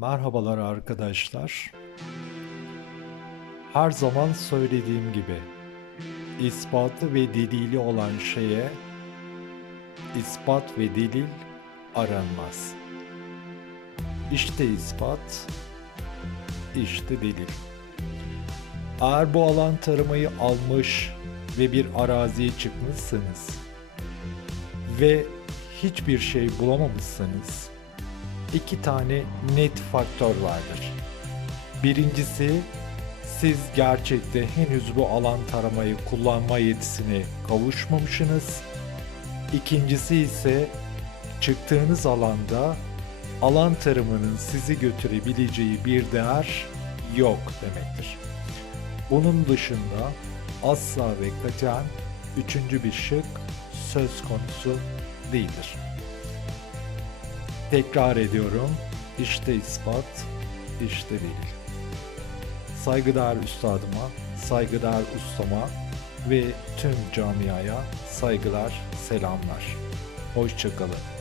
Merhabalar arkadaşlar. Her zaman söylediğim gibi ispatı ve delili olan şeye ispat ve delil aranmaz. İşte ispat, işte delil. Eğer bu alan taramayı almış ve bir araziye çıkmışsınız ve hiçbir şey bulamamışsanız iki tane net faktör vardır. Birincisi siz gerçekte henüz bu alan taramayı kullanma yetisine kavuşmamışsınız. İkincisi ise çıktığınız alanda alan tarımının sizi götürebileceği bir değer yok demektir. Bunun dışında asla ve katiyen üçüncü bir şık söz konusu değildir. Tekrar ediyorum. İşte ispat, işte delil. Saygıdeğer üstadıma, saygıdeğer ustama ve tüm camiaya saygılar, selamlar. Hoşçakalın.